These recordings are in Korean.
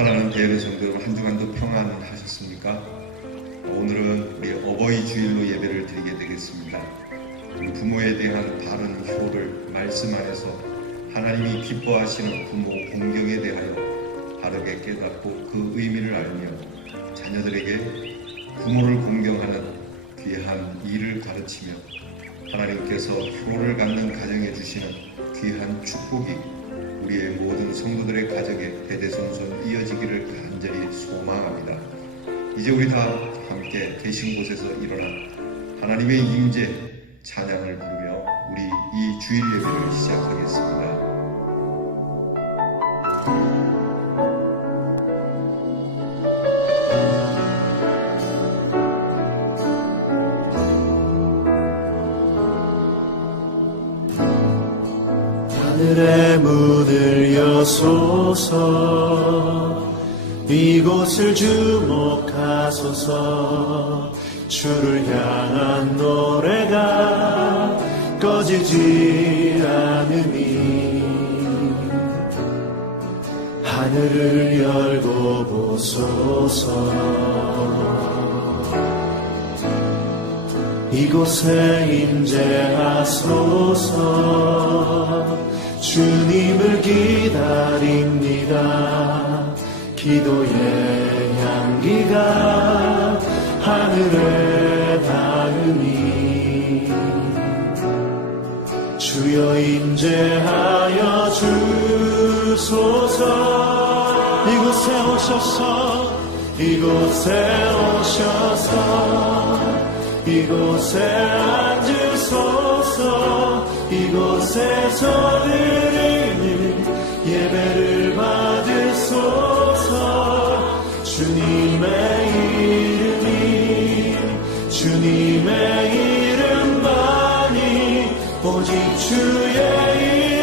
사랑하는 대여의 성도 여러분, 한 주간도 평안하셨습니까? 오늘은 우리 어버이 주일로 예배를 드리게 되겠습니다. 우리 부모에 대한 바른 효를 말씀 안에서 하나님이 기뻐하시는 부모 공경에 대하여 바르게 깨닫고 그 의미를 알며 자녀들에게 부모를 공경하는 귀한 일을 가르치며 하나님께서 효를 갖는 가정에 주시는 귀한 축복이 우리의 모든 성도들의 가정에 대대손손 이어지기를 간절히 소망합니다. 이제 우리 다 함께 계신 곳에서 일어나 하나님의 임재 찬양을 부르며 우리 이 주일 예배를 시작하겠습니다. 하늘의 문을 여소서, 이곳을 주목하소서. 주를 향한 노래가 꺼지지 않으니 하늘을 열고 보소서. 이곳에 임재하소서. 주님을 기다립니다. 기도의 향기가 하늘에 닿으니 주여 임재하여 주소서. 이곳에 오셔서, 이곳에 오셔서, 이곳에 앉으소서. 이곳에서 드리는 예배를 받으소서. 주님의 이름이, 주님의 이름만이, 오직 주의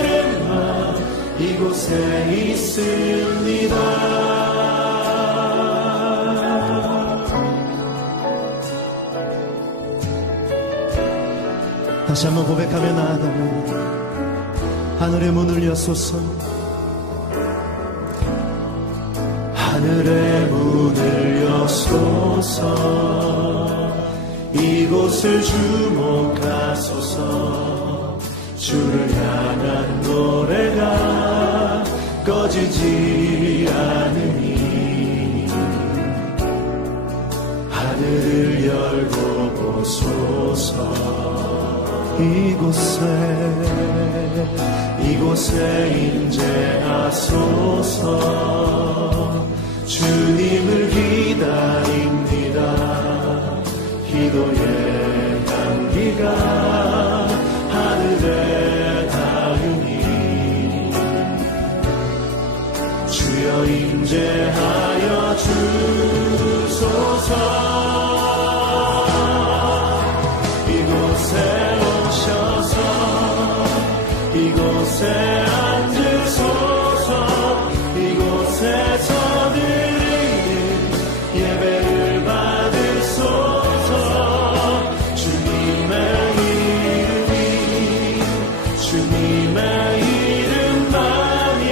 이름만 이곳에 있습니다. 다시 한번 고백하며 나아가면 하늘의 문을 여소서. 하늘의 문을 여소서. 이곳을 주목하소서. 주를 향한 노래가 꺼지지 않으니 하늘을 열고 보소서. 이곳에 임재하소서. 주님을 기다립니다. 기도의 향기가 하늘에 닿으니 주여 임재하여 주소서. 이곳에 앉으소서. 이곳에서 드리는 예배를 받으소서. 주님의 이름이, 주님의 이름만이,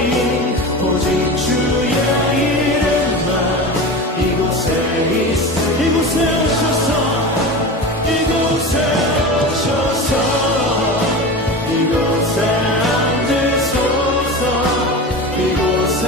오직 주의 이름만 이곳에 있어. 이곳에 오셔서, 이곳에 오셔서, 이곳에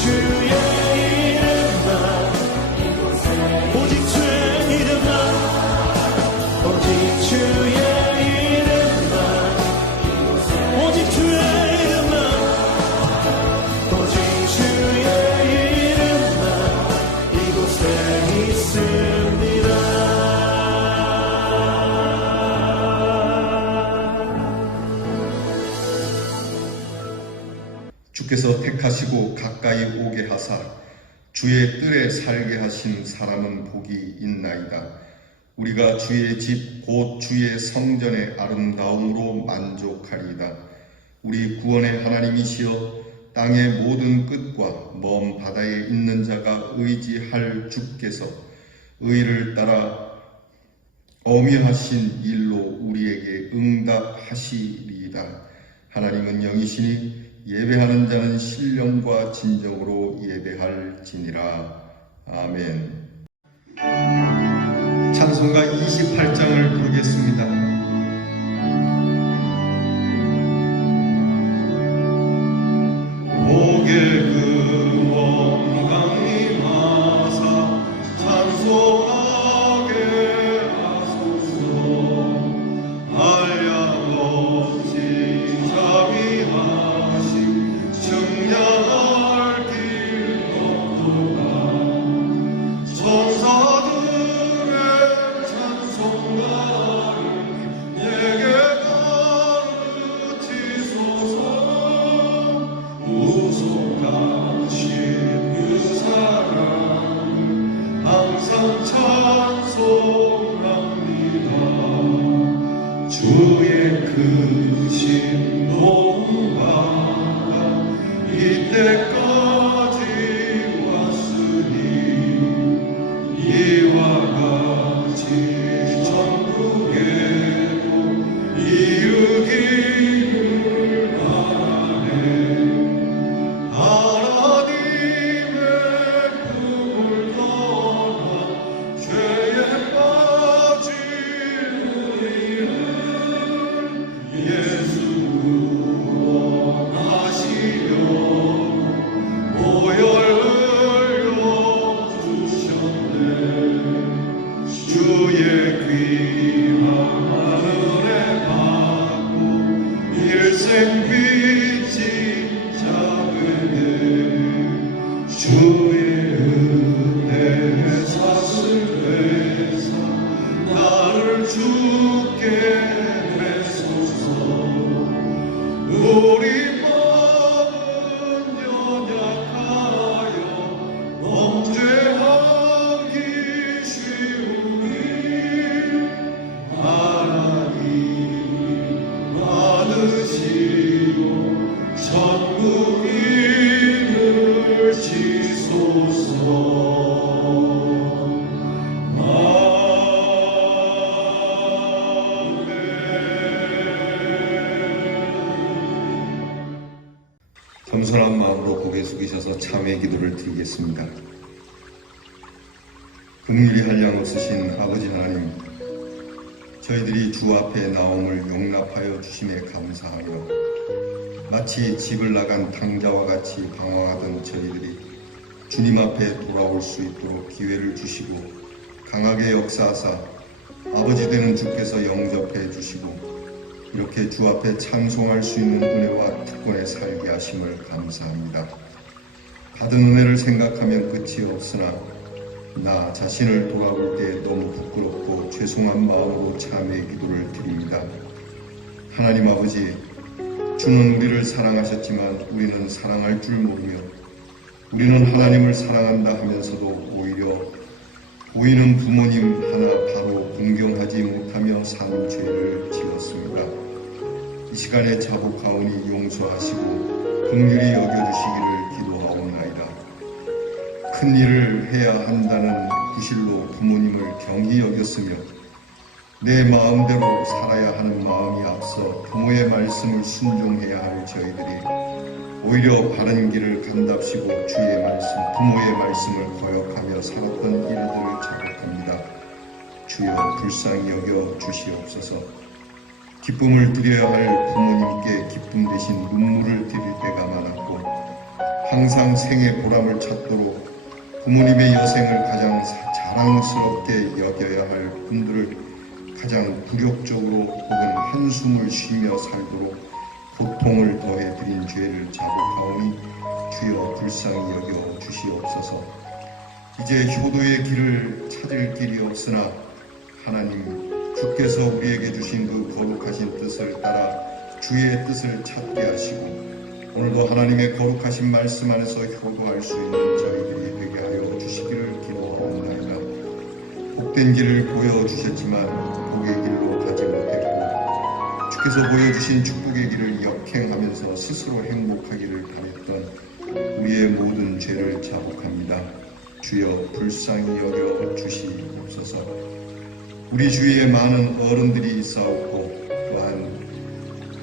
주의 이름만 택하시고 가까이 오게 하사 주의 뜰에 살게 하신 사람은 복이 있나이다. 우리가 주의 집 곧 주의 성전의 아름다움으로 만족하리이다. 우리 구원의 하나님이시여 땅의 모든 끝과 먼 바다에 있는 자가 의지할 주께서 의를 따라 어미하신 일로 우리에게 응답하시리이다. 하나님은 영이시니 예배하는 자는 신령과 진정으로 예배할지니라. 아멘. 찬송가 28장을 부르겠습니다. 복의 근원 강림하사 찬송하게 하소서. 한량 없이 자비하심 증량할 길 없도다. 천사들의 찬송가를 내게 가르치소서. 우속하신 그 사랑을 항상 찬송합니다. 주의 크신 농바가 이때까지 왔으니 이와 같이 전국에도 이루기를 바라네. 하나님의 품을 떠나 죄에 빠진 우리를 예수 구원하시려고 보혈 흘려 주셨네. 주의 귀한 하늘에 받고 일생 빛이 자되네. 주의 은혜에 샀을 때사 나를 주께 맺소서. 우리 마음은 연약하여 범죄하기 쉬우니 하나님 받으시고 천국인을 지소서. 겸손한 마음으로 고개 숙이셔서 참회 기도를 드리겠습니다. 긍휼히 한량 없으신 아버지 하나님, 저희들이 주 앞에 나옴을 용납하여 주심에 감사하며 마치 집을 나간 당자와 같이 방황하던 저희들이 주님 앞에 돌아올 수 있도록 기회를 주시고 강하게 역사하사 아버지 되는 주께서 영접해 주시고 이렇게 주 앞에 찬송할 수 있는 은혜와 특권에 살게 하심을 감사합니다. 받은 은혜를 생각하면 끝이 없으나 나 자신을 돌아볼 때 너무 부끄럽고 죄송한 마음으로 참회의 기도를 드립니다. 하나님 아버지, 주는 우리를 사랑하셨지만 우리는 사랑할 줄 모르며 우리는 하나님을 사랑한다 하면서도 오히려 보이는 부모님 하나 바로 공경하지 못하며 산 죄를 지었습니다. 이 시간에 자복하오니 용서하시고 긍휼히 여겨주시기를 기도하옵나이다. 큰 일을 해야 한다는 구실로 부모님을 경히 여겼으며 내 마음대로 살아야 하는 마음이 앞서 부모의 말씀을 순종해야 할 저희들이 오히려 바른 길을 간답시고 주의 말씀, 부모의 말씀을 거역하며 살았던 일들을 자복합니다. 주여 불쌍히 여겨 주시옵소서. 기쁨을 드려야 할 부모님께 기쁨 대신 눈물을 드릴 때가 많았고 항상 생의 보람을 찾도록 부모님의 여생을 가장 자랑스럽게 여겨야 할 분들을 가장 굴욕적으로 혹은 한숨을 쉬며 살도록 고통을 더해 드린 죄를 자복하오니 주여 불쌍히 여겨 주시옵소서. 이제 효도의 길을 찾을 길이 없으나 하나님 주께서 우리에게 주신 그 거룩하신 뜻을 따라 주의 뜻을 찾게 하시고 오늘도 하나님의 거룩하신 말씀 안에서 효도할 수 있는 저희들이 되게 하여 주시기를 기도하옵나이다. 복된 길을 보여주셨지만 복의 길로 가지 못했고 주께서 보여주신 축복의 길을 역행하면서 스스로 행복하기를 바랬던 우리의 모든 죄를 자복합니다. 주여 불쌍히 여겨 주시옵소서. 우리 주위에 많은 어른들이 있사옵고 또한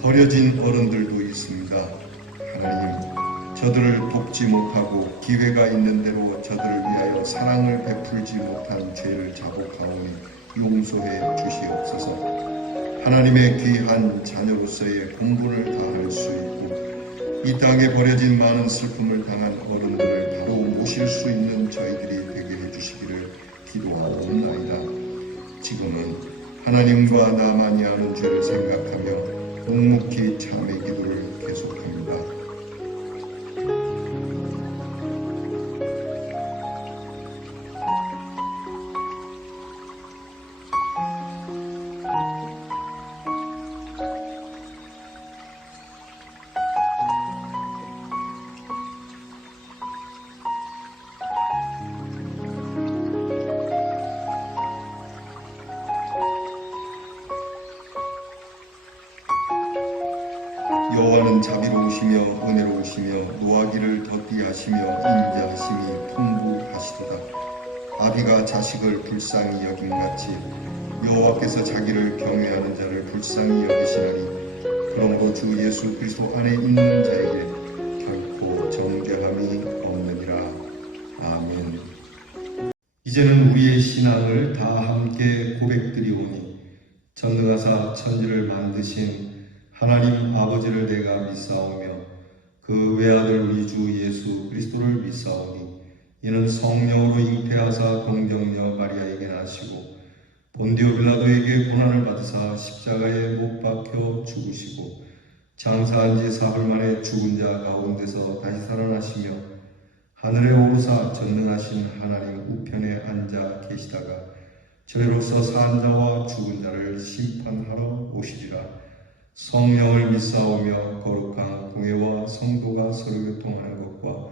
버려진 어른들도 있습니다. 하나님, 저들을 돕지 못하고 기회가 있는 대로 저들을 위하여 사랑을 베풀지 못한 죄를 자복하오니 용서해 주시옵소서. 하나님의 귀한 자녀로서의 본분을 다할 수 있고 이 땅에 버려진 많은 슬픔을 당한 어른들을 바로 모실 수 있는 저희들이 되게 해주시기를 기도하옵나이다. 지금은 하나님과 나만이 아는 죄를 생각하며 묵묵히 참의 기도를 계속합니다. 여호와는 자비로우시며 은혜로우시며 노하기를 더디하시며 인자하심이 풍부하시도다. 아비가 자식을 불쌍히 여김같이 여호와께서 자기를 경외하는 자를 불쌍히 여기시나니 그러므로 주 예수 그리스도 안에 있는 자에게 결코 정죄함이 없느니라. 아멘. 이제는 우리의 신앙을 다 함께 고백드리오니 전능하사 천지를 만드신 하나님 아버지를 내가 믿사오며 그 외아들 우리 주 예수 그리스도를 믿사오니 이는 성령으로 잉태하사 동정녀 마리아에게 나시고 본디오 빌라도에게 고난을 받으사 십자가에 못 박혀 죽으시고 장사한 지 사흘 만에 죽은 자 가운데서 다시 살아나시며 하늘에 오르사 전능하신 하나님 우편에 앉아 계시다가 저희로서 산 자와 죽은 자를 심판하러 오시리라. 성령을 믿사오며 거룩한 공회와 성도가 서로 교통하는 것과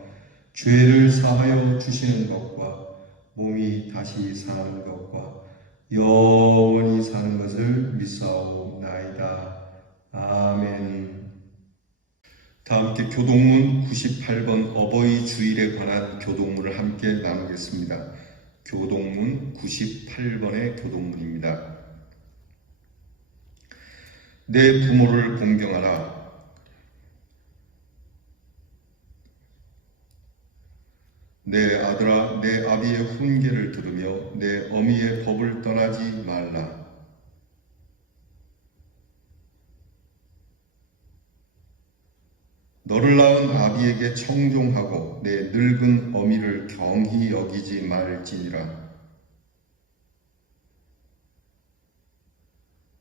죄를 사하여 주시는 것과 몸이 다시 사는 것과 영원히 사는 것을 믿사오나이다. 아멘. 다 함께 교동문 98번 어버이 주일에 관한 교동문을 함께 나누겠습니다. 교동문 98번의 교동문입니다. 내 부모를 공경하라. 내 아들아, 내 아비의 훈계를 들으며 내 어미의 법을 떠나지 말라. 너를 낳은 아비에게 청종하고 내 늙은 어미를 경히 여기지 말지니라.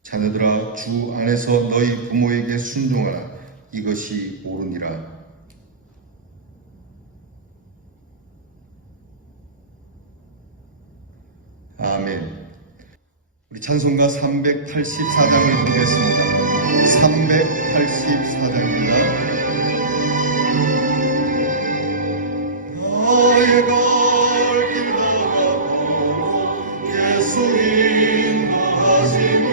자녀들아, 주 안에서 너희 부모에게 순종하라. 이것이 옳으니라. 아멘. 우리 찬송가 384장을 부르겠습니다. 384장입니다. 나의 갈 길 나가고 예수 인도하시니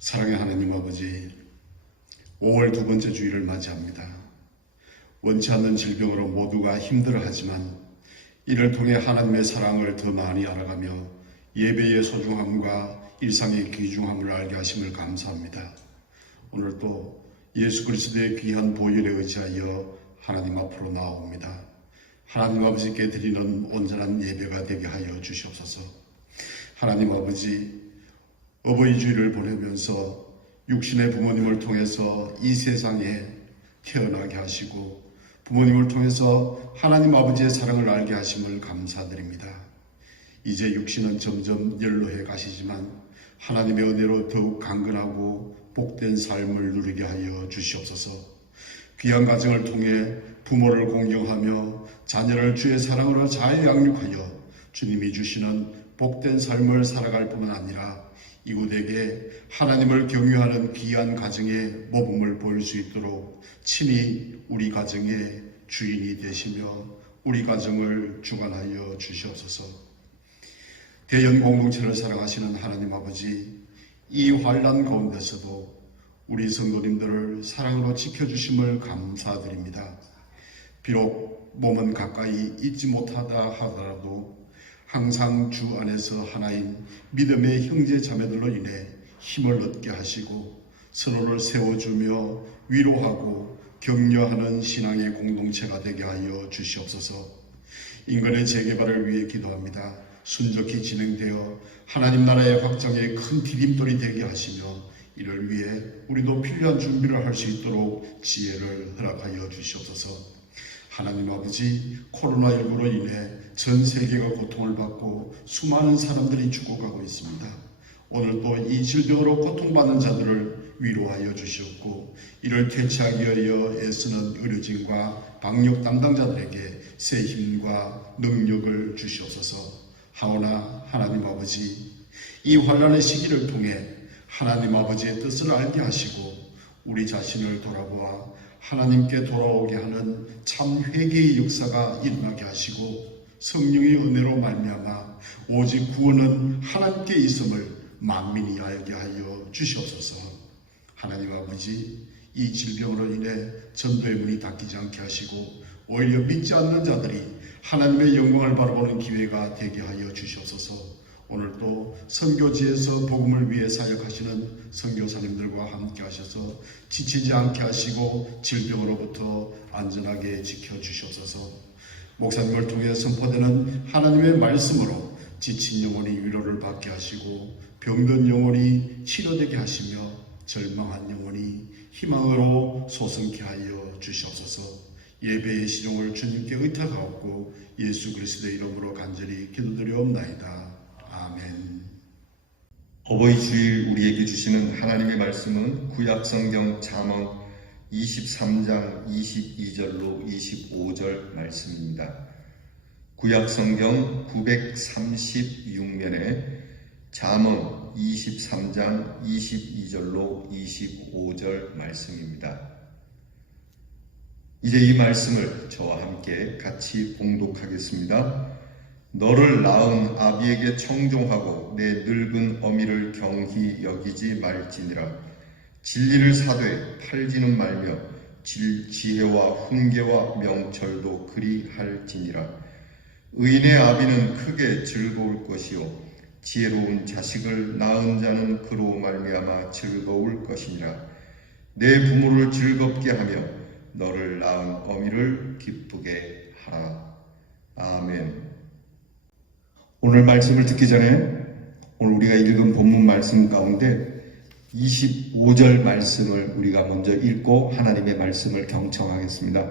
사랑의 하나님 아버지, 5월 두 번째 주일을 맞이합니다. 원치 않는 질병으로 모두가 힘들어하지만 이를 통해 하나님의 사랑을 더 많이 알아가며 예배의 소중함과 일상의 귀중함을 알게 하심을 감사합니다. 오늘 또 예수 그리스도의 귀한 보혈에 의지하여 하나님 앞으로 나옵니다. 하나님 아버지께 드리는 온전한 예배가 되게 하여 주시옵소서. 하나님 아버지, 어버이 주일을 보내면서 육신의 부모님을 통해서 이 세상에 태어나게 하시고 부모님을 통해서 하나님 아버지의 사랑을 알게 하심을 감사드립니다. 이제 육신은 점점 연로해 가시지만 하나님의 은혜로 더욱 강건하고 복된 삶을 누리게 하여 주시옵소서. 귀한 가정을 통해 부모를 공경하며 자녀를 주의 사랑으로 잘 양육하여 주님이 주시는 복된 삶을 살아갈 뿐만 아니라 이곳에게 하나님을 경유하는 귀한 가정의 모범을 보일 수 있도록 친히 우리 가정의 주인이 되시며 우리 가정을 주관하여 주시옵소서. 대연 공동체를 사랑하시는 하나님 아버지, 이 환난 가운데서도 우리 성도님들을 사랑으로 지켜주심을 감사드립니다. 비록 몸은 가까이 있지 못하다 하더라도 항상 주 안에서 하나인 믿음의 형제 자매들로 인해 힘을 얻게 하시고 서로를 세워주며 위로하고 격려하는 신앙의 공동체가 되게 하여 주시옵소서. 인간의 재개발을 위해 기도합니다. 순적히 진행되어 하나님 나라의 확장에 큰 디딤돌이 되게 하시며 이를 위해 우리도 필요한 준비를 할 수 있도록 지혜를 허락하여 주시옵소서. 하나님 아버지, 코로나19로 인해 전 세계가 고통을 받고 수많은 사람들이 죽어가고 있습니다. 오늘 또 이 질병으로 고통받는 자들을 위로하여 주시옵고 이를 퇴치하기 위하여 애쓰는 의료진과 방역 담당자들에게 새 힘과 능력을 주시옵소서. 하오나 하나님 아버지, 이 환난의 시기를 통해 하나님 아버지의 뜻을 알게 하시고 우리 자신을 돌아보아 하나님께 돌아오게 하는 참 회개의 역사가 일어나게 하시고 성령의 은혜로 말미암아 오직 구원은 하나님께 있음을 만민이 알게 하여 주시옵소서. 하나님 아버지, 이 질병으로 인해 전도의 문이 닫히지 않게 하시고 오히려 믿지 않는 자들이 하나님의 영광을 바라보는 기회가 되게 하여 주시옵소서. 오늘도 선교지에서 복음을 위해 사역하시는 선교사님들과 함께 하셔서 지치지 않게 하시고 질병으로부터 안전하게 지켜주시옵소서. 목사님을 통해 선포되는 하나님의 말씀으로 지친 영혼이 위로를 받게 하시고 병든 영혼이 치료되게 하시며 절망한 영혼이 희망으로 솟음케 하여 주시옵소서. 예배의 시종을 주님께 의탁하옵고 예수 그리스도의 이름으로 간절히 기도드리옵나이다. 아멘. 어버이 주일 우리에게 주시는 하나님의 말씀은 구약성경 잠언 23장 22절로 25절 말씀입니다. 구약성경 936면에 잠언 23장 22절로 25절 말씀입니다. 이제 이 말씀을 저와 함께 같이 봉독하겠습니다. 너를 낳은 아비에게 청종하고 내 늙은 어미를 경히 여기지 말지니라. 진리를 사되 팔지는 말며 지혜와 훈계와 명철도 그리할지니라. 의인의 아비는 크게 즐거울 것이요 지혜로운 자식을 낳은 자는 그로 말미암아 즐거울 것이니라. 내 부모를 즐겁게 하며 너를 낳은 어미를 기쁘게 하라. 아멘. 오늘 말씀을 듣기 전에 오늘 우리가 읽은 본문 말씀 가운데 25절 말씀을 우리가 먼저 읽고 하나님의 말씀을 경청하겠습니다.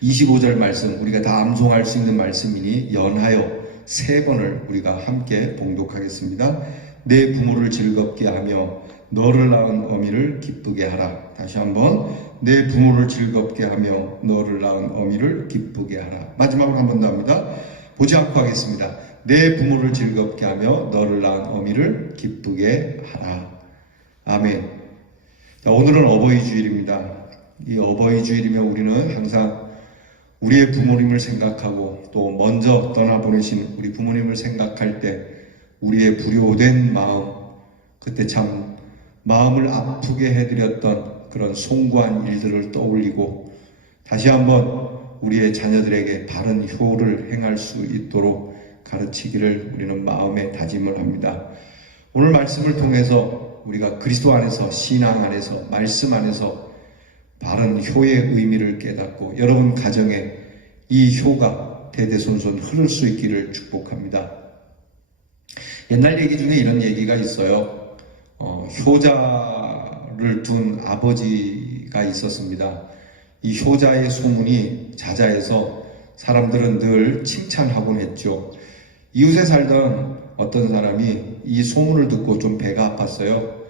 25절 말씀, 우리가 다 암송할 수 있는 말씀이니 연하여 3번을 우리가 함께 봉독하겠습니다. 내 부모를 즐겁게 하며 너를 낳은 어미를 기쁘게 하라. 다시 한번, 내 부모를 즐겁게 하며 너를 낳은 어미를 기쁘게 하라. 마지막으로 한 번 더 합니다. 보지 않고 하겠습니다. 내 부모를 즐겁게 하며 너를 낳은 어미를 기쁘게 하라. 아멘. 자, 오늘은 어버이 주일입니다. 이 어버이 주일이면 우리는 항상 우리의 부모님을 생각하고 또 먼저 떠나보내신 우리 부모님을 생각할 때 우리의 불효된 마음, 그때 참 마음을 아프게 해드렸던 그런 송구한 일들을 떠올리고 다시 한번 우리의 자녀들에게 바른 효를 행할 수 있도록 가르치기를 우리는 마음에 다짐을 합니다. 오늘 말씀을 통해서 우리가 그리스도 안에서, 신앙 안에서, 말씀 안에서 바른 효의 의미를 깨닫고 여러분 가정에 이 효가 대대손손 흐를 수 있기를 축복합니다. 옛날 얘기 중에 이런 얘기가 있어요. 효자를 둔 아버지가 있었습니다. 이 효자의 소문이 자자해서 사람들은 늘 칭찬하곤 했죠. 이웃에 살던 어떤 사람이 이 소문을 듣고 좀 배가 아팠어요.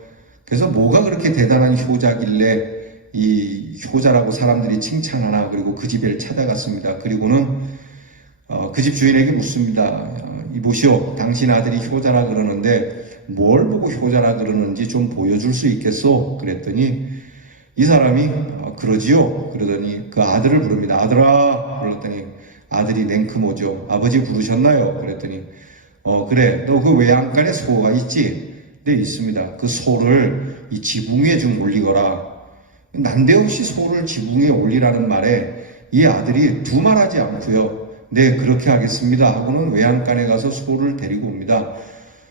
그래서 뭐가 그렇게 대단한 효자길래 이 효자라고 사람들이 칭찬하나, 그리고 그 집에 찾아갔습니다. 그리고는 그 집 주인에게 묻습니다. 이보시오, 당신 아들이 효자라 그러는데 뭘 보고 효자라 그러는지 좀 보여줄 수 있겠소? 그랬더니 이 사람이 그러지요? 그러더니 그 아들을 부릅니다. 아들아! 그랬더니 아들이 냉큼 오죠. 아버지 부르셨나요? 그랬더니 그래, 너 그 외양간에 소가 있지? 네, 있습니다. 그 소를 이 지붕 위에 좀 올리거라. 난데없이 소를 지붕 위에 올리라는 말에 이 아들이 두말하지 않고요, 네, 그렇게 하겠습니다 하고는 외양간에 가서 소를 데리고 옵니다.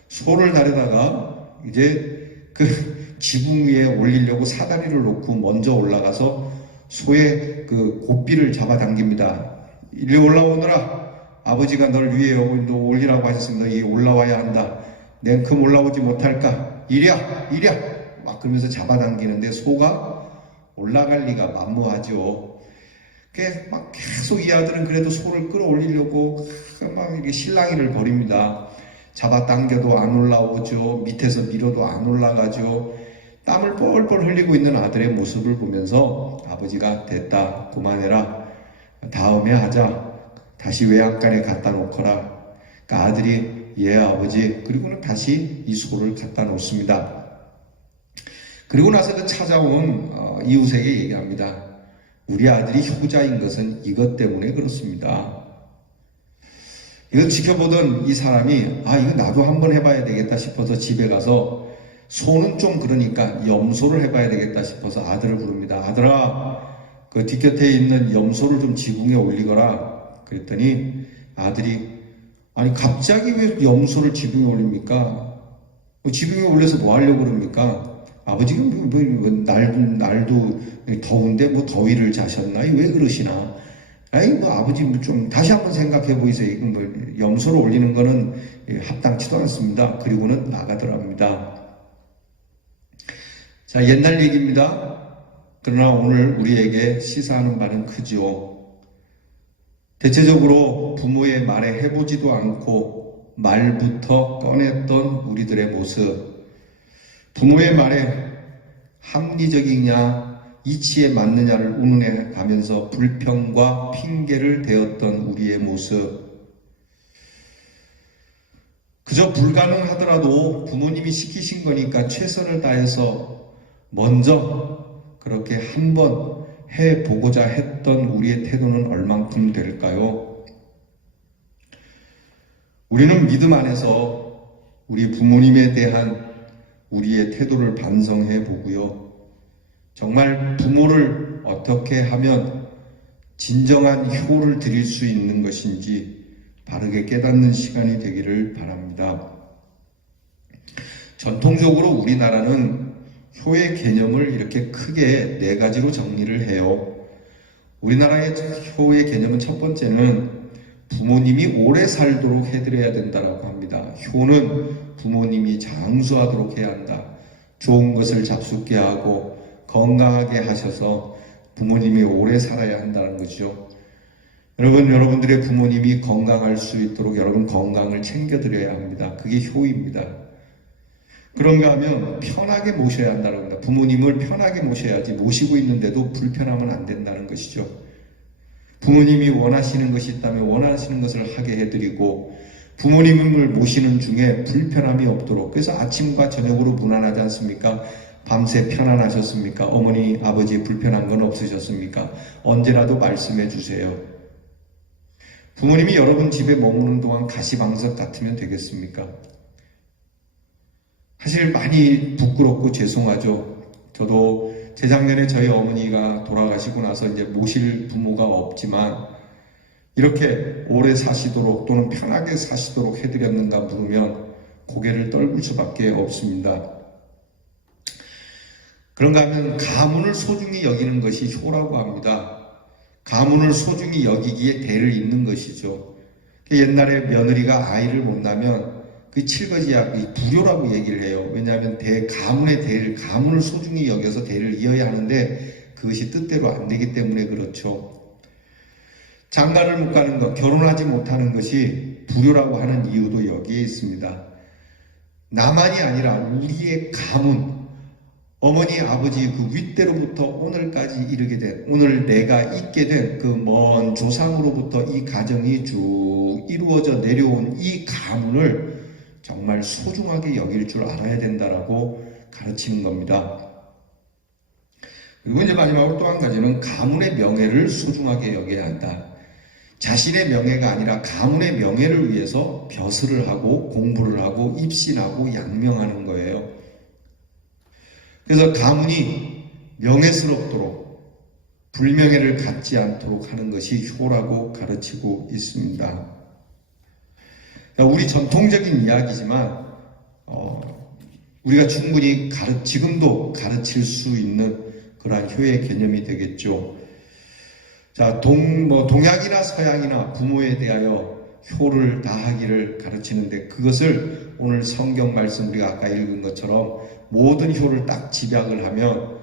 소를 다리다가 이제 그 지붕 위에 올리려고 사다리를 놓고 먼저 올라가서 소의 그 고삐를 잡아당깁니다. 이리 올라오너라. 아버지가 널 위에 올리라고 하셨습니다. 이 올라와야 한다. 냉큼 올라오지 못할까? 이랴 막 그러면서 잡아당기는데 소가 올라갈 리가 만무하죠. 막 계속 이 아들은 그래도 소를 끌어올리려고 막 이렇게 실랑이를 벌입니다. 잡아당겨도 안 올라오죠. 밑에서 밀어도 안 올라가죠. 땀을 뻘뻘 흘리고 있는 아들의 모습을 보면서 아버지가 됐다, 그만해라, 다음에 하자, 다시 외양간에 갖다 놓거라. 그러니까 아들이 예 아버지, 그리고는 다시 이 소를 갖다 놓습니다. 그리고 나서 그 찾아온 이웃에게 얘기합니다. 우리 아들이 효자인 것은 이것 때문에 그렇습니다. 이걸 지켜보던 이 사람이 이거 나도 한번 해봐야 되겠다 싶어서 집에 가서 소는 좀 그러니까 염소를 해봐야 되겠다 싶어서 아들을 부릅니다. 아들아, 그 뒷곁에 있는 염소를 좀 지붕에 올리거라. 그랬더니 아들이 아니 갑자기 왜 염소를 지붕에 올립니까? 지붕에 올려서 뭐 하려고 그럽니까? 아버지가 날도 더운데 뭐 더위를 자셨나요? 왜 그러시나? 아버지 좀 다시 한번 생각해 보이세요. 이거 염소를 올리는 거는 합당치도 않습니다. 그리고는 나가더랍니다. 자, 옛날 얘기입니다. 그러나 오늘 우리에게 시사하는 바는 크죠. 대체적으로 부모의 말에 해보지도 않고 말부터 꺼냈던 우리들의 모습, 부모의 말에 합리적이냐 이치에 맞느냐를 운운해 가면서 불평과 핑계를 대었던 우리의 모습, 그저 불가능하더라도 부모님이 시키신 거니까 최선을 다해서 먼저 그렇게 한번 해보고자 했던 우리의 태도는 얼만큼 될까요? 우리는 믿음 안에서 우리 부모님에 대한 우리의 태도를 반성해 보고요. 정말 부모를 어떻게 하면 진정한 효를 드릴 수 있는 것인지 바르게 깨닫는 시간이 되기를 바랍니다. 전통적으로 우리나라는 효의 개념을 이렇게 크게 4가지로 정리를 해요. 우리나라의 효의 개념은 첫 번째는 부모님이 오래 살도록 해드려야 된다고 합니다. 효는 부모님이 장수하도록 해야 한다. 좋은 것을 잡숫게 하고 건강하게 하셔서 부모님이 오래 살아야 한다는 거죠. 여러분들의 부모님이 건강할 수 있도록 여러분 건강을 챙겨드려야 합니다. 그게 효입니다. 그런가 하면 편하게 모셔야 한다는 겁니다. 부모님을 편하게 모셔야지 모시고 있는데도 불편하면 안 된다는 것이죠. 부모님이 원하시는 것이 있다면 원하시는 것을 하게 해드리고 부모님을 모시는 중에 불편함이 없도록, 그래서 아침과 저녁으로 무난하지 않습니까? 밤새 편안하셨습니까? 어머니, 아버지 불편한 건 없으셨습니까? 언제라도 말씀해 주세요. 부모님이 여러분 집에 머무는 동안 가시방석 같으면 되겠습니까? 사실 많이 부끄럽고 죄송하죠. 저도 재작년에 저희 어머니가 돌아가시고 나서 이제 모실 부모가 없지만 이렇게 오래 사시도록 또는 편하게 사시도록 해드렸는가 물으면 고개를 떨굴 수밖에 없습니다. 그런가 하면 가문을 소중히 여기는 것이 효라고 합니다. 가문을 소중히 여기기에 대를 잇는 것이죠. 옛날에 며느리가 아이를 못 낳으면 그 칠거지약, 불효라고 얘기를 해요. 왜냐하면 가문을 소중히 여겨서 대를 이어야 하는데 그것이 뜻대로 안 되기 때문에 그렇죠. 장가를 못 가는 것, 결혼하지 못하는 것이 불효라고 하는 이유도 여기에 있습니다. 나만이 아니라 우리의 가문, 어머니, 아버지 그 윗대로부터 오늘까지 이르게 된, 오늘 내가 있게 된 그 먼 조상으로부터 이 가정이 쭉 이루어져 내려온 이 가문을 정말 소중하게 여길 줄 알아야 된다라고 가르치는 겁니다. 그리고 이제 마지막으로 또 한 가지는 가문의 명예를 소중하게 여겨야 한다. 자신의 명예가 아니라 가문의 명예를 위해서 벼슬을 하고 공부를 하고 입신하고 양명하는 거예요. 그래서 가문이 명예스럽도록 불명예를 갖지 않도록 하는 것이 효라고 가르치고 있습니다. 우리 전통적인 이야기지만 우리가 충분히 지금도 가르칠 수 있는 그러한 효의 개념이 되겠죠. 자, 동양이나 서양이나 부모에 대하여 효를 다하기를 가르치는데 그것을 오늘 성경 말씀 우리가 아까 읽은 것처럼 모든 효를 딱 집약을 하면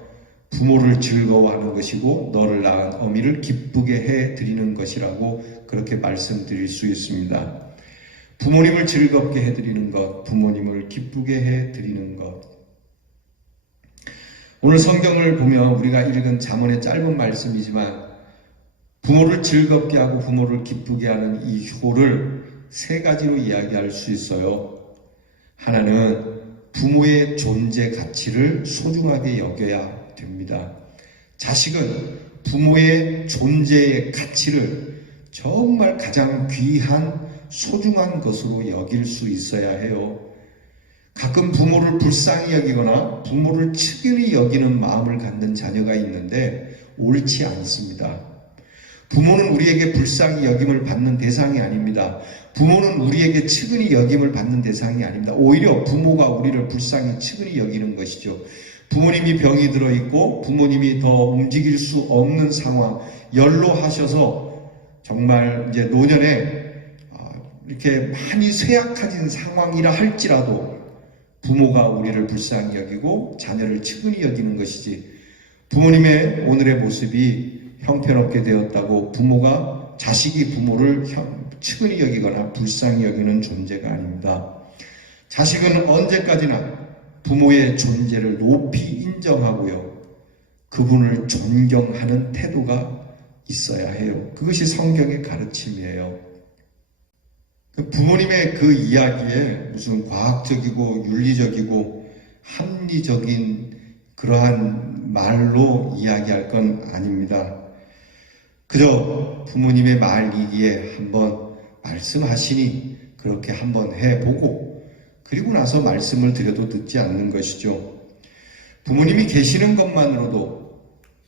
부모를 즐거워하는 것이고 너를 낳은 어미를 기쁘게 해드리는 것이라고 그렇게 말씀드릴 수 있습니다. 부모님을 즐겁게 해드리는 것, 부모님을 기쁘게 해드리는 것. 오늘 성경을 보면 우리가 읽은 잠언의 짧은 말씀이지만 부모를 즐겁게 하고 부모를 기쁘게 하는 이 효를 세 가지로 이야기할 수 있어요. 하나는 부모의 존재 가치를 소중하게 여겨야 됩니다. 자식은 부모의 존재의 가치를 정말 가장 귀한 소중한 것으로 여길 수 있어야 해요. 가끔 부모를 불쌍히 여기거나 부모를 측은히 여기는 마음을 갖는 자녀가 있는데 옳지 않습니다. 부모는 우리에게 불쌍히 여김을 받는 대상이 아닙니다. 부모는 우리에게 측은히 여김을 받는 대상이 아닙니다. 오히려 부모가 우리를 불쌍히 측은히 여기는 것이죠. 부모님이 병이 들어있고 부모님이 더 움직일 수 없는 상황, 연로하셔서 정말 이제 노년에 이렇게 많이 쇠약해진 상황이라 할지라도 부모가 우리를 불쌍히 여기고 자녀를 측은히 여기는 것이지, 부모님의 오늘의 모습이 형편없게 되었다고 자식이 부모를 측은히 여기거나 불쌍히 여기는 존재가 아닙니다. 자식은 언제까지나 부모의 존재를 높이 인정하고요, 그분을 존경하는 태도가 있어야 해요. 그것이 성경의 가르침이에요. 부모님의 그 이야기에 무슨 과학적이고 윤리적이고 합리적인 그러한 말로 이야기할 건 아닙니다. 그저 부모님의 말이기에 한번 말씀하시니 그렇게 한번 해보고 그리고 나서 말씀을 드려도 듣지 않는 것이죠. 부모님이 계시는 것만으로도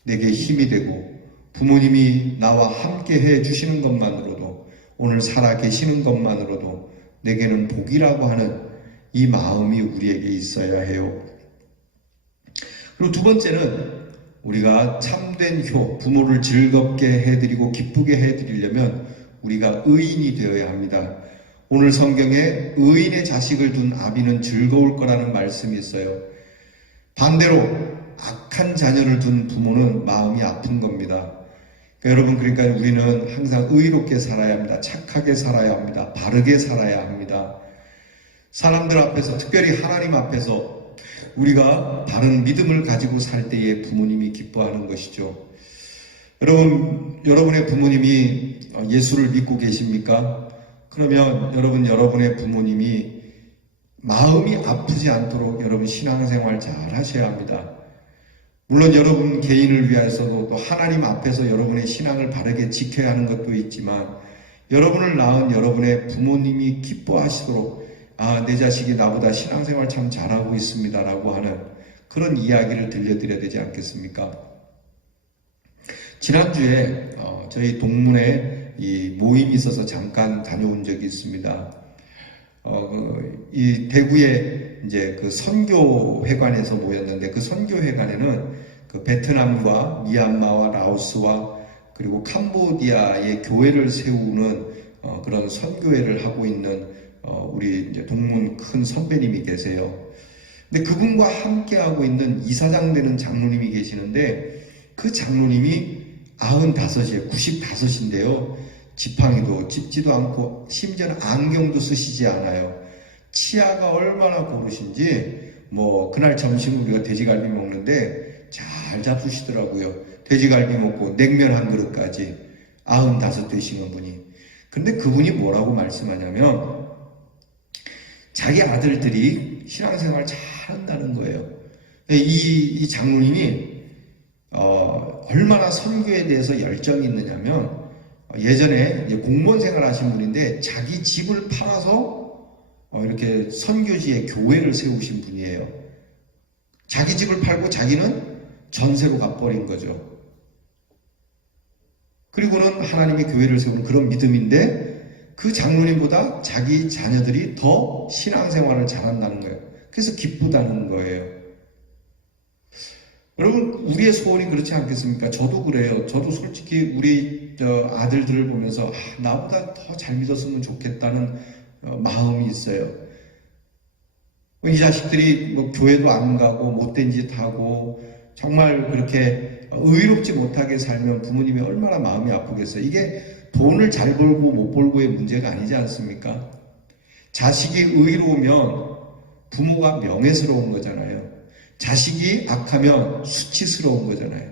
내게 힘이 되고 부모님이 나와 함께 해주시는 것만으로도 오늘 살아 계시는 것만으로도 내게는 복이라고 하는 이 마음이 우리에게 있어야 해요. 그리고 두 번째는 우리가 참된 효, 부모를 즐겁게 해드리고 기쁘게 해드리려면 우리가 의인이 되어야 합니다. 오늘 성경에 의인의 자식을 둔 아비는 즐거울 거라는 말씀이 있어요. 반대로 악한 자녀를 둔 부모는 마음이 아픈 겁니다. 여러분, 그러니까 우리는 항상 의롭게 살아야 합니다. 착하게 살아야 합니다. 바르게 살아야 합니다. 사람들 앞에서, 특별히 하나님 앞에서 우리가 바른 믿음을 가지고 살 때에 부모님이 기뻐하는 것이죠. 여러분의 부모님이 예수를 믿고 계십니까? 그러면 여러분의 부모님이 마음이 아프지 않도록 여러분 신앙생활 잘 하셔야 합니다. 물론 여러분 개인을 위해서도 또 하나님 앞에서 여러분의 신앙을 바르게 지켜야 하는 것도 있지만, 여러분을 낳은 여러분의 부모님이 기뻐하시도록 내 자식이 나보다 신앙생활 참 잘하고 있습니다 라고 하는 그런 이야기를 들려드려야 되지 않겠습니까? 지난주에 저희 동문회 이 모임이 있어서 잠깐 다녀온 적이 있습니다. 이 대구에 이제 그 선교회관에서 모였는데, 그 선교회관에는 그 베트남과 미얀마와 라오스와 그리고 캄보디아의 교회를 세우는 그런 선교회를 하고 있는 우리 이제 동문 큰 선배님이 계세요. 근데 그분과 함께 하고 있는 이사장 되는 장로님이 계시는데, 그 장로님이 95이에요. 95인데요. 지팡이도 짚지도 않고 심지어는 안경도 쓰시지 않아요. 치아가 얼마나 고르신지, 그날 점심 우리가 돼지갈비 먹는데 잘 잡수시더라고요. 돼지갈비 먹고 냉면 한 그릇까지 95 되시는 분이. 근데 그분이 뭐라고 말씀하냐면, 자기 아들들이 신앙생활 잘한다는 거예요. 이 장로님이 얼마나 선교에 대해서 열정이 있느냐면, 예전에 공무원 생활 하신 분인데 자기 집을 팔아서 이렇게 선교지에 교회를 세우신 분이에요. 자기 집을 팔고 자기는 전세로 가버린 거죠. 그리고는 하나님의 교회를 세우는 그런 믿음인데, 그 장로님보다 자기 자녀들이 더 신앙생활을 잘한다는 거예요. 그래서 기쁘다는 거예요. 여러분, 우리의 소원이 그렇지 않겠습니까? 저도 그래요. 저도 솔직히 우리 아들들을 보면서 나보다 더 잘 믿었으면 좋겠다는 마음이 있어요. 이 자식들이 교회도 안 가고 못된 짓 하고 정말 그렇게 의롭지 못하게 살면 부모님이 얼마나 마음이 아프겠어요. 이게 돈을 잘 벌고 못 벌고의 문제가 아니지 않습니까? 자식이 의로우면 부모가 명예스러운 거잖아요. 자식이 악하면 수치스러운 거잖아요.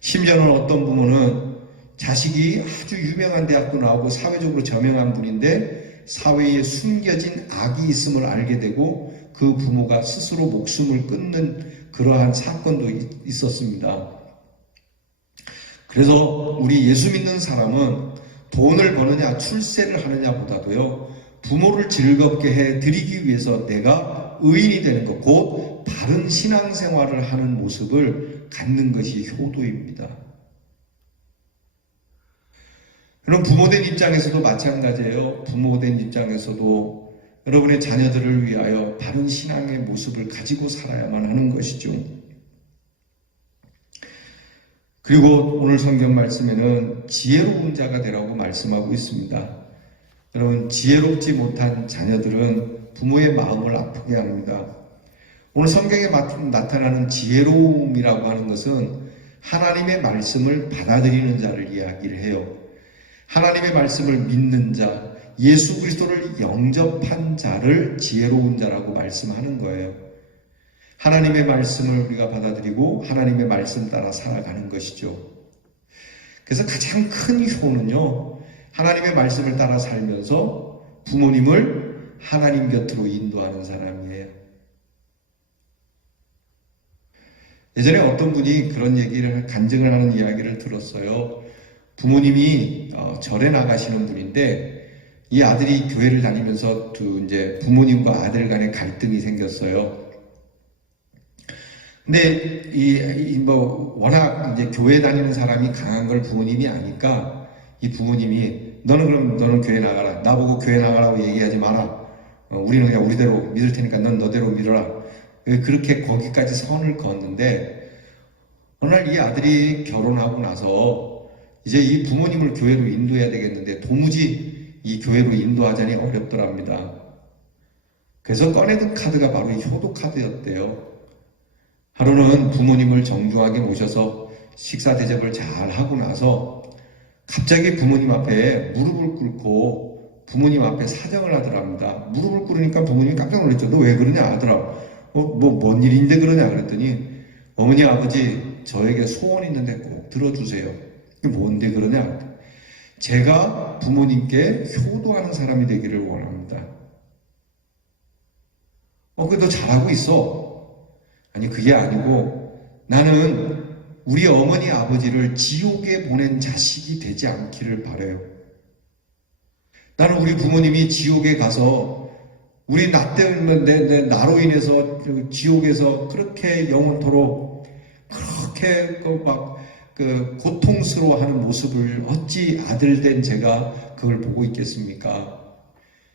심지어는 어떤 부모는 자식이 아주 유명한 대학도 나오고 사회적으로 저명한 분인데 사회에 숨겨진 악이 있음을 알게 되고 그 부모가 스스로 목숨을 끊는 그러한 사건도 있었습니다. 그래서 우리 예수 믿는 사람은 돈을 버느냐 출세를 하느냐보다도요, 부모를 즐겁게 해드리기 위해서 내가 의인이 되는 것, 곧 바른 신앙생활을 하는 모습을 갖는 것이 효도입니다. 그럼 부모된 입장에서도 마찬가지예요. 부모된 입장에서도 여러분의 자녀들을 위하여 바른 신앙의 모습을 가지고 살아야만 하는 것이죠. 그리고 오늘 성경 말씀에는 지혜로운 자가 되라고 말씀하고 있습니다. 여러분, 지혜롭지 못한 자녀들은 부모의 마음을 아프게 합니다. 오늘 성경에 나타나는 지혜로움이라고 하는 것은 하나님의 말씀을 받아들이는 자를 이야기를 해요. 하나님의 말씀을 믿는 자, 예수 그리스도를 영접한 자를 지혜로운 자라고 말씀하는 거예요. 하나님의 말씀을 우리가 받아들이고 하나님의 말씀 따라 살아가는 것이죠. 그래서 가장 큰 효는요, 하나님의 말씀을 따라 살면서 부모님을 하나님 곁으로 인도하는 사람이에요. 예전에 어떤 분이 그런 얘기를, 간증을 하는 이야기를 들었어요. 부모님이 절에 나가시는 분인데 이 아들이 교회를 다니면서 이제 부모님과 아들 간에 갈등이 생겼어요. 근데 워낙 이제 교회 다니는 사람이 강한 걸 부모님이 아니까 이 부모님이 너는 교회 나가라. 나보고 교회 나가라고 얘기하지 마라. 우리는 그냥 우리대로 믿을 테니까 넌 너대로 믿어라. 그렇게 거기까지 선을 그었는데 어느 날 이 아들이 결혼하고 나서 이제 이 부모님을 교회로 인도해야 되겠는데 도무지 이 교회로 인도하자니 어렵더랍니다. 그래서 꺼내든 카드가 바로 이 효도 카드였대요. 하루는 부모님을 정중하게 모셔서 식사 대접을 잘 하고 나서 갑자기 부모님 앞에 무릎을 꿇고 부모님 앞에 사정을 하더랍니다. 무릎을 꿇으니까 부모님이 깜짝 놀랐죠. 너 왜 그러냐 하더라. 뭔 일인데 그러냐 그랬더니 어머니 아버지 저에게 소원 있는데 꼭 들어주세요. 이게 뭔데 그러냐? 제가 부모님께 효도하는 사람이 되기를 원합니다. 그래도 잘하고 있어. 아니 그게 아니고 나는 우리 어머니 아버지를 지옥에 보낸 자식이 되지 않기를 바라요. 나는 우리 부모님이 지옥에 가서 우리 나 때문에 나로 인해서 지옥에서 그렇게 영원토록 그렇게 고통스러워하는 모습을 어찌 아들 된 제가 그걸 보고 있겠습니까?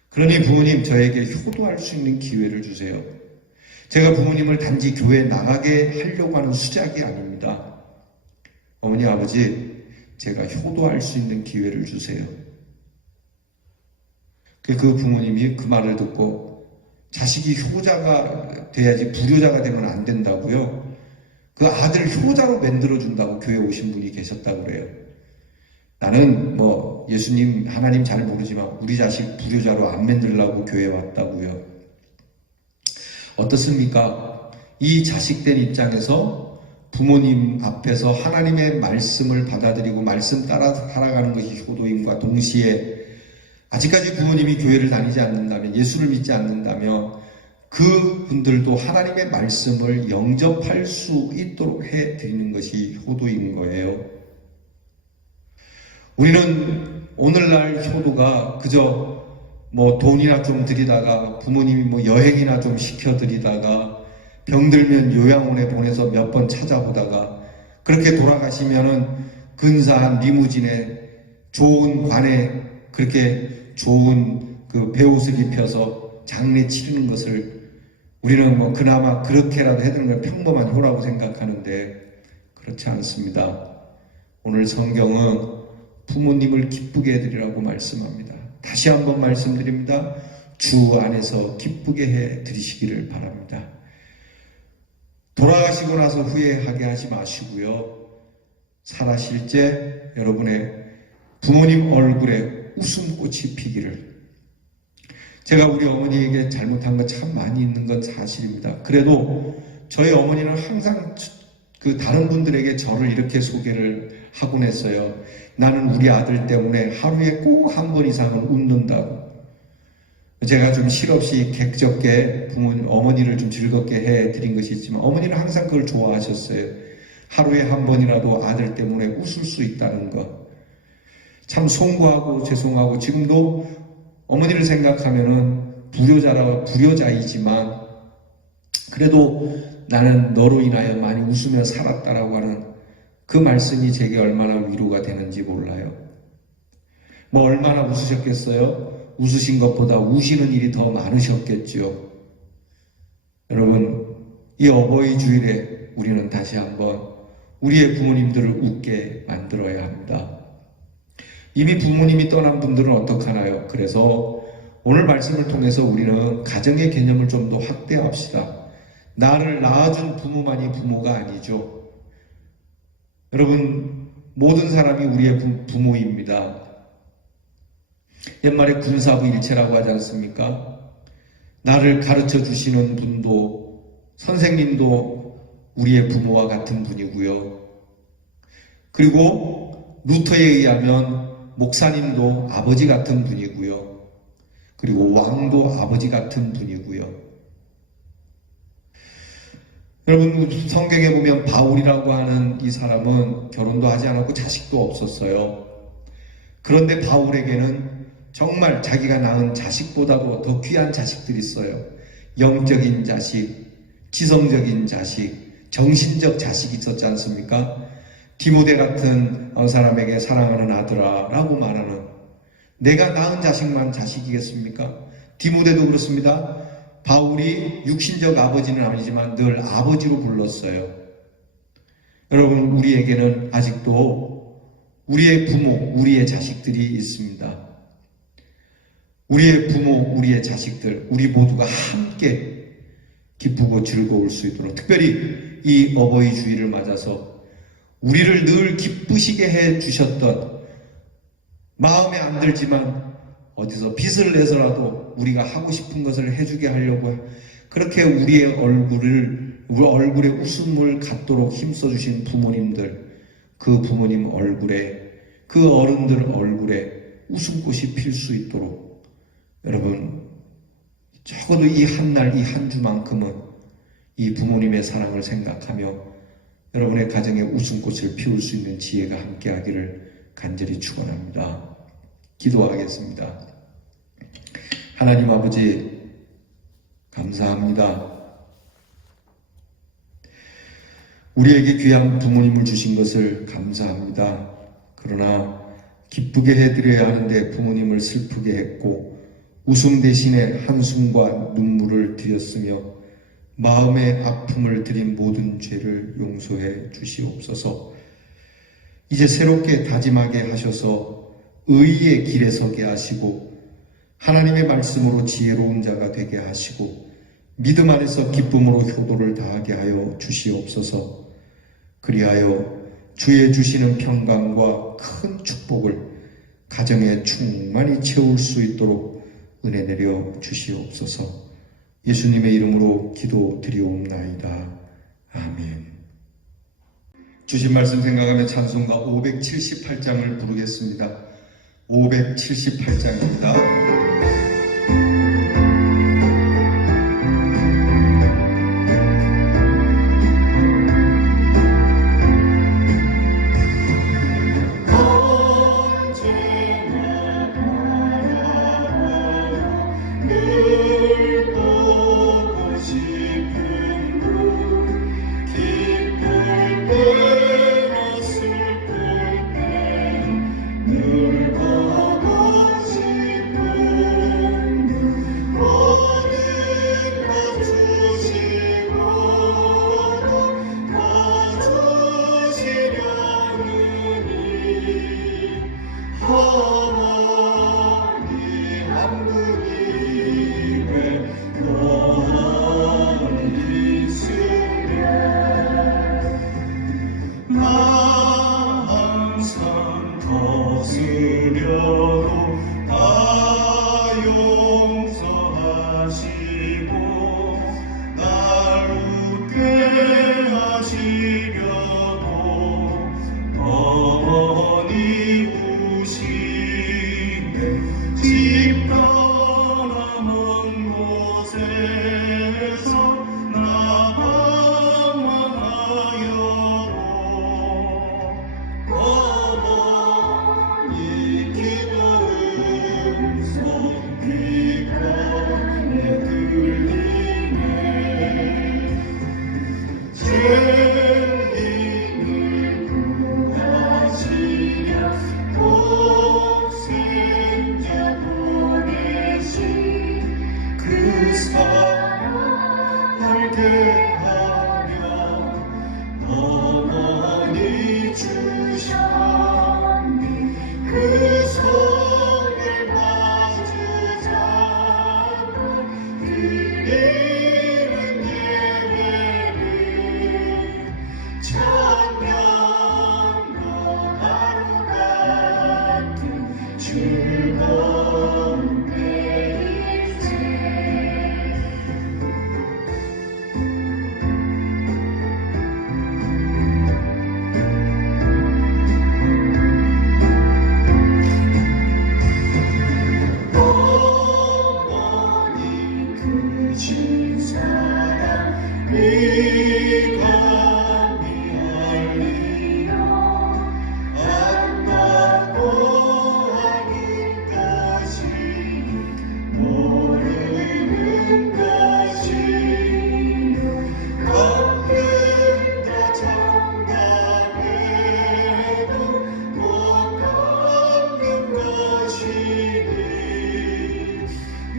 그러니 부모님 저에게 효도할 수 있는 기회를 주세요. 제가 부모님을 단지 교회에 나가게 하려고 하는 수작이 아닙니다. 어머니 아버지 제가 효도할 수 있는 기회를 주세요. 그 부모님이 그 말을 듣고 자식이 효자가 돼야지 불효자가 되면 안 된다고요. 그 아들 효자로 만들어준다고 교회에 오신 분이 계셨다고 그래요. 나는 예수님 하나님 잘 모르지만 우리 자식 불효자로 안 만들려고 교회에 왔다고요. 어떻습니까? 이 자식된 입장에서 부모님 앞에서 하나님의 말씀을 받아들이고 말씀 따라 살아가는 것이 효도임과 동시에 아직까지 부모님이 교회를 다니지 않는다면 예수를 믿지 않는다면 그분들도 하나님의 말씀을 영접할 수 있도록 해드리는 것이 효도인 거예요. 우리는 오늘날 효도가 그저 돈이나 좀 드리다가 부모님이 여행이나 좀 시켜드리다가 병들면 요양원에 보내서 몇 번 찾아보다가 그렇게 돌아가시면은 근사한 리무진에 좋은 관에 그렇게 좋은 그 배옷을 입혀서 장례 치르는 것을 우리는 그나마 그렇게라도 해드리는 걸 평범한 효라고 생각하는데 그렇지 않습니다. 오늘 성경은 부모님을 기쁘게 해드리라고 말씀합니다. 다시 한번 말씀드립니다. 주 안에서 기쁘게 해드리시기를 바랍니다. 돌아가시고 나서 후회하게 하지 마시고요. 살아실 때 여러분의 부모님 얼굴에 웃음꽃이 피기를. 제가 우리 어머니에게 잘못한 거 참 많이 있는 건 사실입니다. 그래도 저희 어머니는 항상 다른 분들에게 저를 이렇게 소개를 하곤 했어요. 나는 우리 아들 때문에 하루에 꼭 한 번 이상은 웃는다고. 제가 좀 실없이 객적게 어머니를 좀 즐겁게 해드린 것이 있지만 어머니는 항상 그걸 좋아하셨어요. 하루에 한 번이라도 아들 때문에 웃을 수 있다는 것. 참 송구하고 죄송하고 지금도 어머니를 생각하면은 불효자이지만 그래도 나는 너로 인하여 많이 웃으며 살았다라고 하는 그 말씀이 제게 얼마나 위로가 되는지 몰라요. 얼마나 웃으셨겠어요? 웃으신 것보다 우시는 일이 더 많으셨겠죠. 여러분, 이 어버이 주일에 우리는 다시 한번 우리의 부모님들을 웃게 만들어야 합니다. 이미 부모님이 떠난 분들은 어떡하나요? 그래서 오늘 말씀을 통해서 우리는 가정의 개념을 좀 더 확대합시다. 나를 낳아준 부모만이 부모가 아니죠. 여러분, 모든 사람이 우리의 부모입니다. 옛말에 군사부 일체라고 하지 않습니까? 나를 가르쳐 주시는 분도 선생님도 우리의 부모와 같은 분이고요. 그리고 루터에 의하면 목사님도 아버지 같은 분이고요. 그리고 왕도 아버지 같은 분이고요. 여러분, 성경에 보면 바울이라고 하는 이 사람은 결혼도 하지 않았고 자식도 없었어요. 그런데 바울에게는 정말 자기가 낳은 자식보다도 더 귀한 자식들이 있어요. 영적인 자식, 지성적인 자식, 정신적 자식이 있었지 않습니까? 디모데 같은 사람에게 사랑하는 아들아 라고 말하는, 내가 낳은 자식만 자식이겠습니까? 디모데도 그렇습니다. 바울이 육신적 아버지는 아니지만 늘 아버지로 불렀어요. 여러분, 우리에게는 아직도 우리의 부모, 우리의 자식들이 있습니다. 우리의 부모, 우리의 자식들, 우리 모두가 함께 기쁘고 즐거울 수 있도록, 특별히 이 어버이 주일을 맞아서 우리를 늘 기쁘시게 해 주셨던, 마음에 안 들지만 어디서 빚을 내서라도 우리가 하고 싶은 것을 해주게 하려고 그렇게 우리의 얼굴에 웃음을 갖도록 힘써주신 부모님들, 그 부모님 얼굴에, 그 어른들 얼굴에 웃음꽃이 필 수 있도록 여러분, 적어도 이 한 날, 이 한 주만큼은 이 부모님의 사랑을 생각하며 여러분의 가정에 웃음꽃을 피울 수 있는 지혜가 함께하기를 간절히 축원합니다. 기도하겠습니다. 하나님 아버지, 감사합니다. 우리에게 귀한 부모님을 주신 것을 감사합니다. 그러나 기쁘게 해드려야 하는데 부모님을 슬프게 했고 웃음 대신에 한숨과 눈물을 드렸으며 마음의 아픔을 드린 모든 죄를 용서해 주시옵소서. 이제 새롭게 다짐하게 하셔서 의의 길에 서게 하시고 하나님의 말씀으로 지혜로운 자가 되게 하시고 믿음 안에서 기쁨으로 효도를 다하게 하여 주시옵소서. 그리하여 주의 주시는 평강과 큰 축복을 가정에 충만히 채울 수 있도록 은혜 내려 주시옵소서. 예수님의 이름으로 기도드리옵나이다. 아멘. 주신 말씀 생각하며 찬송가 578장을 부르겠습니다. 578장입니다.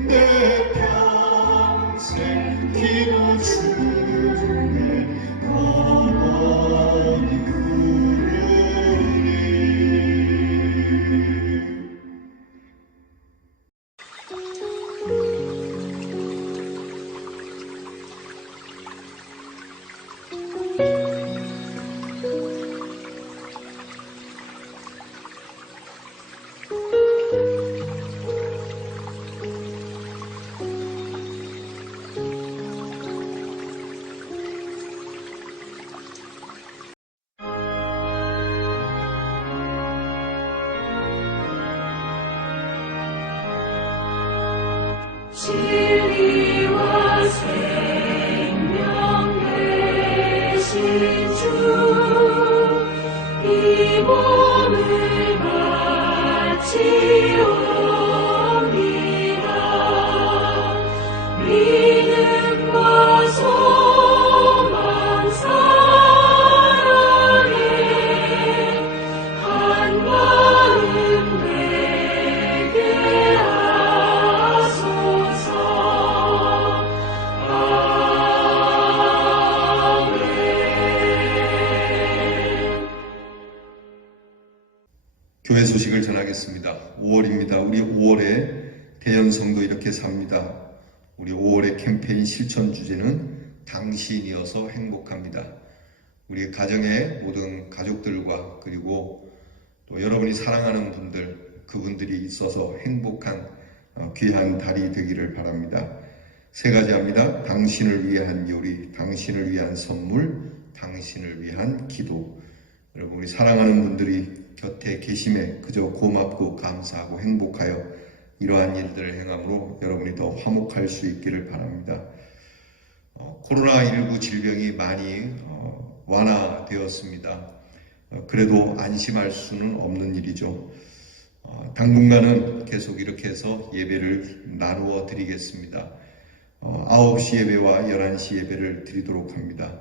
내 평생 기도 중에 진리와 생명 되신 주, 이 몸을 바치옵니다. 믿음과 소망 사랑에 한 마음 되게 하소서. 아멘. 교회 소식을 전하겠습니다. 5월입니다. 우리 5월에 대연성도 이렇게 삽니다. 우리 5월의 캠페인 실천 주제는 당신이어서 행복합니다. 우리 가정의 모든 가족들과 그리고 또 여러분이 사랑하는 분들, 그분들이 있어서 행복한 귀한 달이 되기를 바랍니다. 세 가지 합니다. 당신을 위한 요리, 당신을 위한 선물, 당신을 위한 기도. 여러분, 우리 사랑하는 분들이 곁에 계심에 그저 고맙고 감사하고 행복하여 이러한 일들을 행함으로 여러분이 더 화목할 수 있기를 바랍니다. 코로나19 질병이 많이 완화되었습니다. 그래도 안심할 수는 없는 일이죠. 당분간은 계속 이렇게 해서 예배를 나누어 드리겠습니다. 9시 예배와 11시 예배를 드리도록 합니다.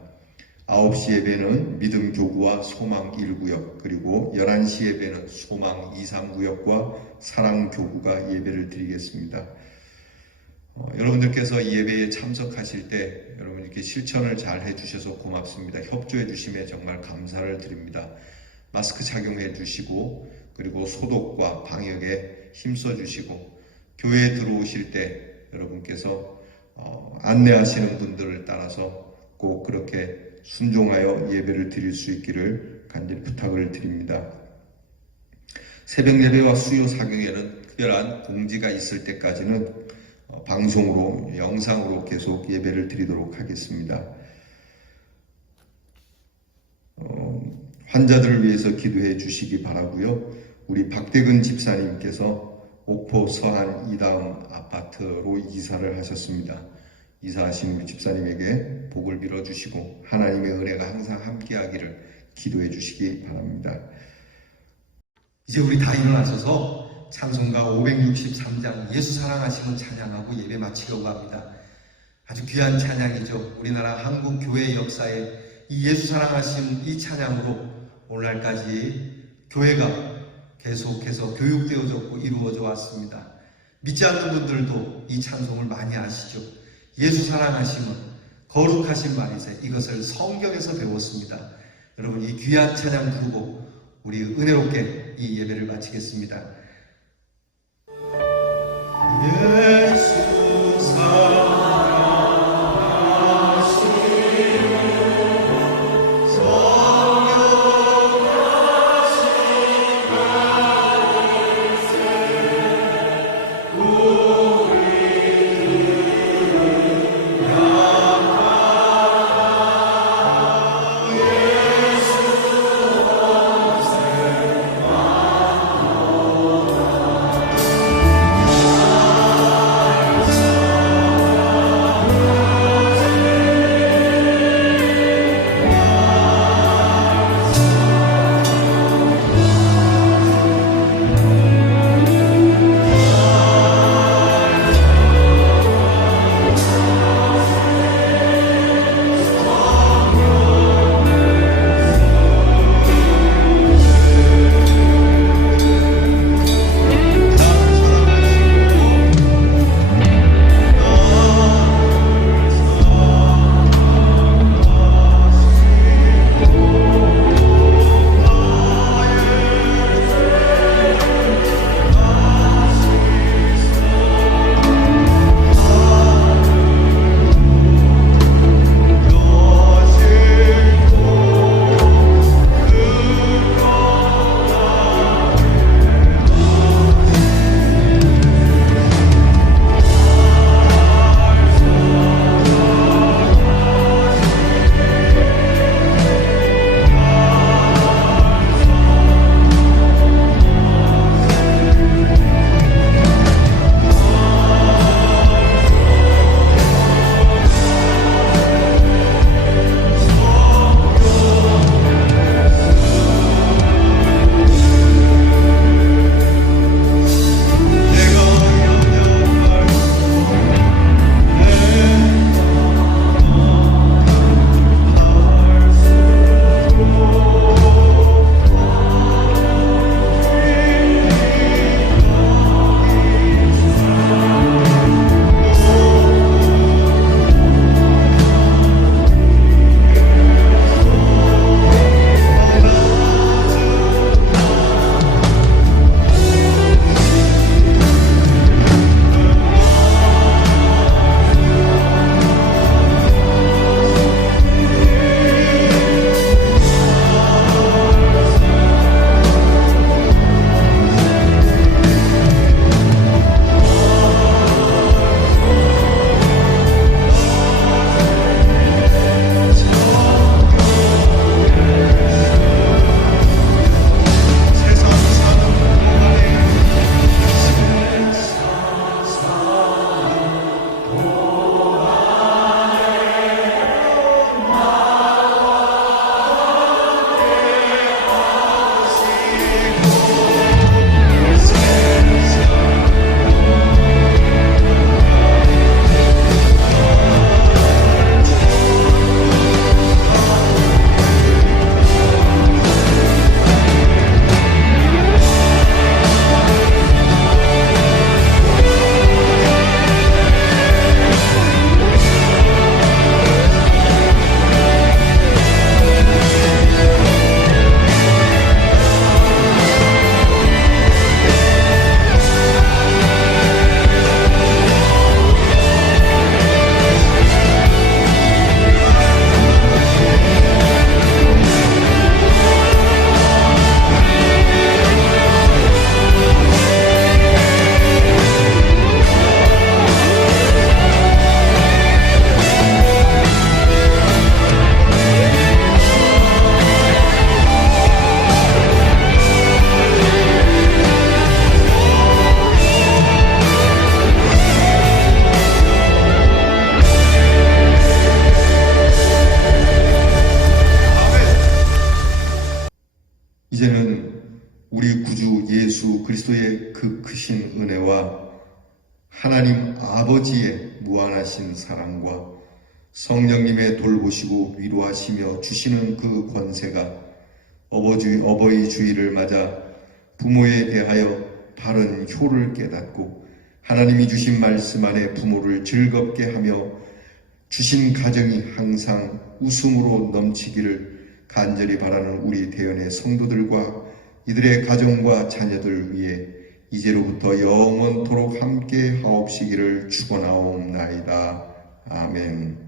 9시 예배는 믿음 교구와 소망 1구역, 그리고 11시 예배는 소망 2, 3구역과 사랑 교구가 예배를 드리겠습니다. 여러분들께서 이 예배에 참석하실 때 여러분 이렇게 실천을 잘 해주셔서 고맙습니다. 협조해 주심에 정말 감사를 드립니다. 마스크 착용해 주시고 그리고 소독과 방역에 힘써 주시고 교회에 들어오실 때 여러분께서 안내하시는 분들을 따라서 꼭 그렇게 순종하여 예배를 드릴 수 있기를 간절히 부탁을 드립니다. 새벽 예배와 수요 사경에는 특별한 공지가 있을 때까지는 방송으로, 영상으로 계속 예배를 드리도록 하겠습니다. 환자들을 위해서 기도해 주시기 바라고요. 우리 박대근 집사님께서 옥포 서한 이다음 아파트로 이사를 하셨습니다. 이사하신 우리 집사님에게 복을 빌어주시고 하나님의 은혜가 항상 함께하기를 기도해 주시기 바랍니다. 이제 우리 다 일어나셔서 찬송가 563장 예수 사랑하심을 찬양하고 예배 마치려고 합니다. 아주 귀한 찬양이죠. 우리나라 한국 교회 역사에 이 예수 사랑하심 이 찬양으로 오늘날까지 교회가 계속해서 교육되어졌고 이루어져 왔습니다. 믿지 않는 분들도 이 찬송을 많이 아시죠. 예수 사랑하심은 거룩하신 말이세. 이것을 성경에서 배웠습니다. 여러분 이 귀한 찬양 부르고 우리 은혜롭게 이 예배를 마치겠습니다. 예수 사랑하시는 성령하신 말세 우리 하나님 아버지의 무한하신 사랑과 성령님의 돌보시고 위로하시며 주시는 그 권세가 어버이 주일을 맞아 부모에 대하여 바른 효를 깨닫고 하나님이 주신 말씀 안에 부모를 즐겁게 하며 주신 가정이 항상 웃음으로 넘치기를 간절히 바라는 우리 대연의 성도들과 이들의 가정과 자녀들 위해 이제로부터 영원토록 함께 하옵시기를 축원하옵나이다. 아멘.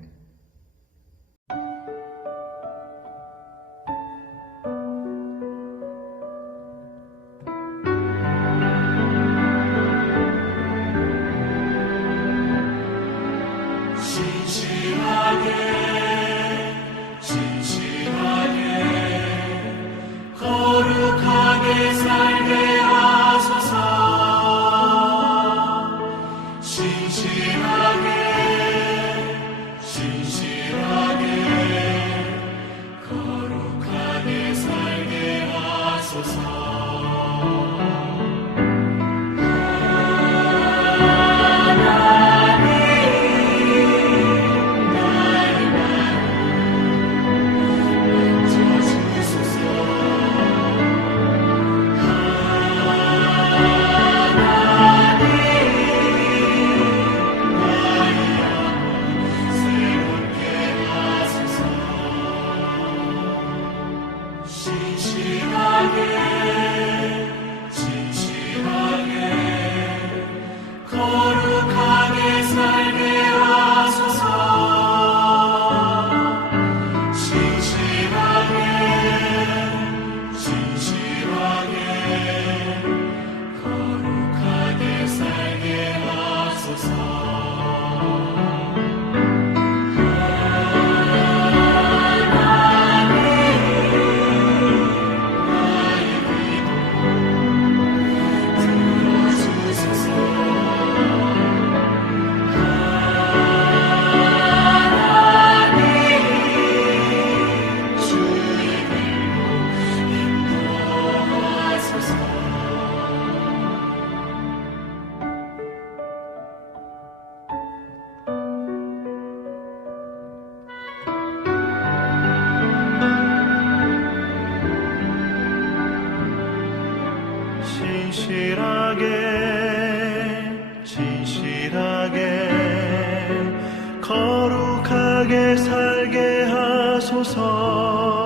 거룩하게 살게 하소서. 거룩하게 살게 하소서. 거룩하게 살게 하소서. 거룩하게 살게 하소서. 진실하게 거룩하게 살게 하소서.